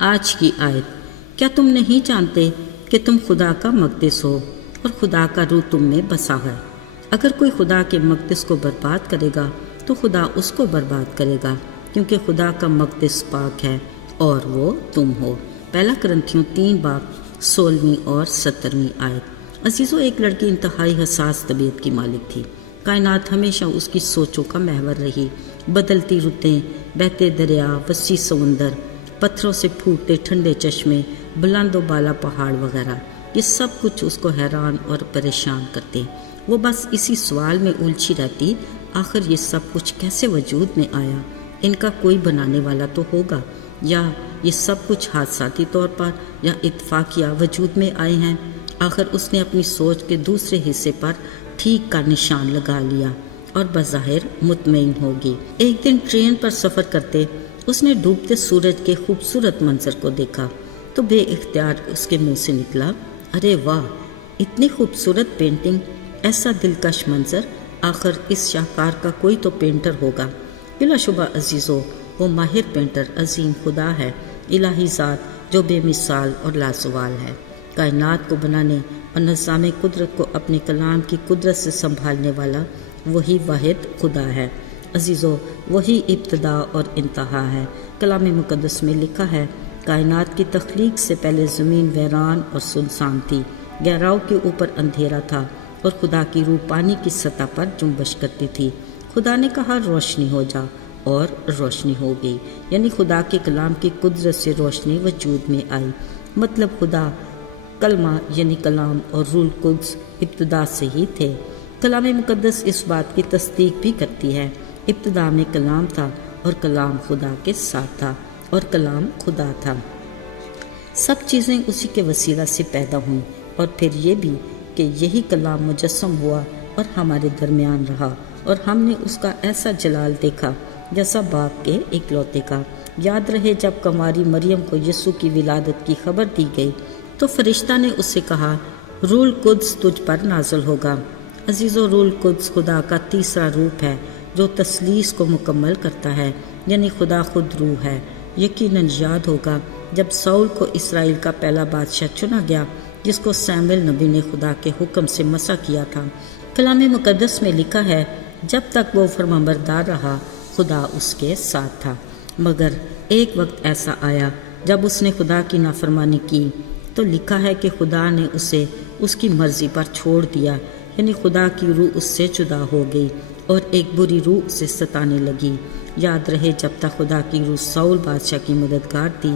آج کی آیت، کیا تم نہیں جانتے کہ تم خدا کا مقدس ہو اور خدا کا روح تم میں بسا ہے؟ اگر کوئی خدا کے مقدس کو برباد کرے گا تو خدا اس کو برباد کرے گا، کیونکہ خدا کا مقدس پاک ہے اور وہ تم ہو۔ پہلا کرنتھیوں 3 باب 16 اور 17 آیت۔ عزیزو، ایک لڑکی انتہائی حساس طبیعت کی مالک تھی۔ کائنات ہمیشہ اس کی سوچوں کا محور رہی۔ بدلتی رتیں، بہتے دریا، وسیع سمندر، پتھروں سے پھوٹتے ٹھنڈے چشمے، بلند و بالا پہاڑ وغیرہ، یہ سب کچھ اس کو حیران اور پریشان کرتے۔ وہ بس اسی سوال میں الجھی رہتی، آخر یہ سب کچھ کیسے وجود میں آیا؟ ان کا کوئی بنانے والا تو ہوگا، یا یہ سب کچھ حادثاتی طور پر یا اتفاقیہ وجود میں آئے ہیں؟ آخر اس نے اپنی سوچ کے دوسرے حصے پر ٹھیک کا نشان لگا لیا اور بظاہر مطمئن ہوگی۔ ایک دن ٹرین پر سفر کرتے اس نے ڈوبتے سورج کے خوبصورت منظر کو دیکھا تو بے اختیار اس کے منہ سے نکلا، ارے واہ، اتنی خوبصورت پینٹنگ، ایسا دلکش منظر، آخر اس شاہکار کا کوئی تو پینٹر ہوگا۔ بلا شبہ عزیزو، وہ ماہر پینٹر عظیم خدا ہے، الہی ذات جو بے مثال اور لازوال ہے۔ کائنات کو بنانے اور نظام قدرت کو اپنے کلام کی قدرت سے سنبھالنے والا وہی واحد خدا ہے۔ عزیزو، وہی ابتدا اور انتہا ہے۔ کلام مقدس میں لکھا ہے، کائنات کی تخلیق سے پہلے زمین ویران اور سنسان تھی، گہراؤں کے اوپر اندھیرا تھا اور خدا کی روح پانی کی سطح پر جنبش کرتی تھی۔ خدا نے کہا روشنی ہو جا، اور روشنی ہو گئی، یعنی خدا کے کلام کی قدرت سے روشنی وجود میں آئی۔ مطلب خدا کلمہ یعنی کلام اور روح القدس ابتدا سے ہی تھے۔ کلام مقدس اس بات کی تصدیق بھی کرتی ہے، ابتدا میں کلام تھا اور کلام خدا کے ساتھ تھا اور کلام خدا تھا۔ سب چیزیں اسی کے وسیلہ سے پیدا ہوئیں، اور پھر یہ بھی کہ یہی کلام مجسم ہوا اور ہمارے درمیان رہا، اور ہم نے اس کا ایسا جلال دیکھا جیسا باپ کے اکلوتے کا۔ یاد رہے جب کنواری مریم کو یسوع کی ولادت کی خبر دی گئی تو فرشتہ نے اس سے کہا، روح القدس تجھ پر نازل ہوگا۔ عزیزو، روح القدس خدا کا تیسرا روپ ہے جو تثلیث کو مکمل کرتا ہے، یعنی خدا خود روح ہے۔ یقیناً یاد ہوگا جب ساؤل کو اسرائیل کا پہلا بادشاہ چنا گیا، جس کو ساموئیل نبی نے خدا کے حکم سے مسح کیا تھا۔ کلام مقدس میں لکھا ہے، جب تک وہ فرمانبردار رہا خدا اس کے ساتھ تھا، مگر ایک وقت ایسا آیا جب اس نے خدا کی نافرمانی کی تو لکھا ہے کہ خدا نے اسے اس کی مرضی پر چھوڑ دیا، یعنی خدا کی روح اس سے جدا ہو گئی اور ایک بری روح اسے ستانے لگی۔ یاد رہے جب تک خدا کی روح ساؤل بادشاہ کی مددگار تھی،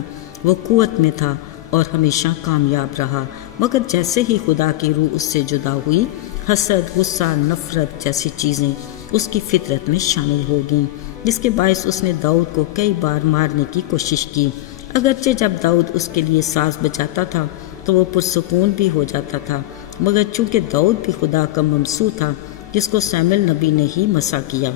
وہ قوت میں تھا اور ہمیشہ کامیاب رہا، مگر جیسے ہی خدا کی روح اس سے جدا ہوئی، حسد، غصہ، نفرت جیسی چیزیں اس کی فطرت میں شامل ہو گئیں، جس کے باعث اس نے داؤد کو کئی بار مارنے کی کوشش کی۔ اگرچہ جب داؤد اس کے لیے ساز بجاتا تھا تو وہ پرسکون بھی ہو جاتا تھا، مگر چونکہ داؤد بھی خدا کا ممسوح تھا جس کو ساموئیل نبی نے ہی مسح کیا،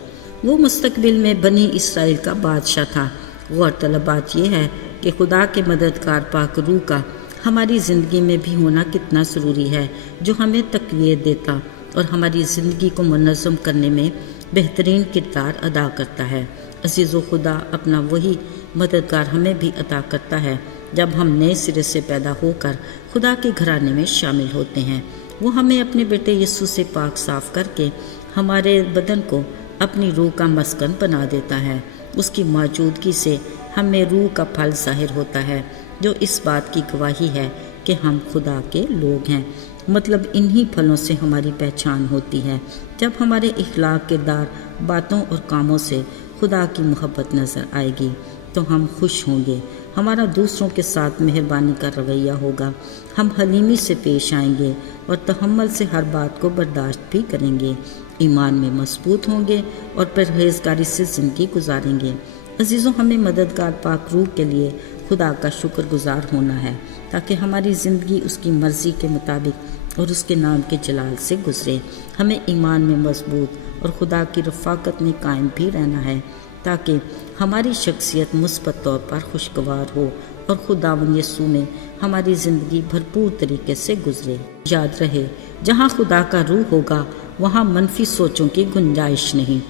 وہ مستقبل میں بنی اسرائیل کا بادشاہ تھا۔ غور طلب بات یہ ہے کہ خدا کے مددگار پاک روح کا ہماری زندگی میں بھی ہونا کتنا ضروری ہے، جو ہمیں تقویت دیتا اور ہماری زندگی کو منظم کرنے میں بہترین کردار ادا کرتا ہے۔ عزیزو، خدا اپنا وہی مددگار ہمیں بھی عطا کرتا ہے جب ہم نئے سرے سے پیدا ہو کر خدا کے گھرانے میں شامل ہوتے ہیں۔ وہ ہمیں اپنے بیٹے یسوع سے پاک صاف کر کے ہمارے بدن کو اپنی روح کا مسکن بنا دیتا ہے۔ اس کی موجودگی سے ہم میں روح کا پھل ظاہر ہوتا ہے، جو اس بات کی گواہی ہے کہ ہم خدا کے لوگ ہیں۔ مطلب انہی پھلوں سے ہماری پہچان ہوتی ہے۔ جب ہمارے اخلاق، کردار، باتوں اور کاموں سے خدا کی محبت نظر آئے گی تو ہم خوش ہوں گے، ہمارا دوسروں کے ساتھ مہربانی کا رویہ ہوگا، ہم حلیمی سے پیش آئیں گے اور تحمل سے ہر بات کو برداشت بھی کریں گے، ایمان میں مضبوط ہوں گے اور پرہیزگاری سے زندگی گزاریں گے۔ عزیزوں، ہمیں مددگار پاک روح کے لیے خدا کا شکر گزار ہونا ہے تاکہ ہماری زندگی اس کی مرضی کے مطابق اور اس کے نام کے جلال سے گزرے۔ ہمیں ایمان میں مضبوط اور خدا کی رفاقت میں قائم بھی رہنا ہے تاکہ ہماری شخصیت مثبت طور پر خوشگوار ہو اور خداوند یسوع میں ہماری زندگی بھرپور طریقے سے گزرے۔ یاد رہے، جہاں خدا کا روح ہوگا وہاں منفی سوچوں کی گنجائش نہیں۔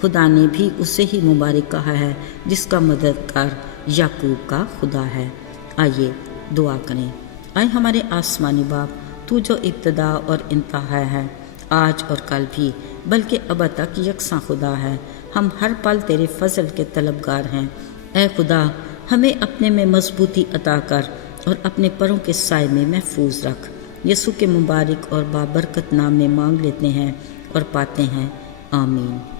خدا نے بھی اسے ہی مبارک کہا ہے جس کا مددگار یعقوب کا خدا ہے۔ آئیے دعا کریں۔ اے ہمارے آسمانی باپ، تو جو ابتدا اور انتہا ہے، آج اور کل بھی بلکہ ابد تک یکساں خدا ہے، ہم ہر پل تیرے فضل کے طلبگار ہیں۔ اے خدا، ہمیں اپنے میں مضبوطی عطا کر اور اپنے پروں کے سائے میں محفوظ رکھ۔ یسوع کے مبارک اور بابرکت نام میں مانگ لیتے ہیں اور پاتے ہیں، آمین۔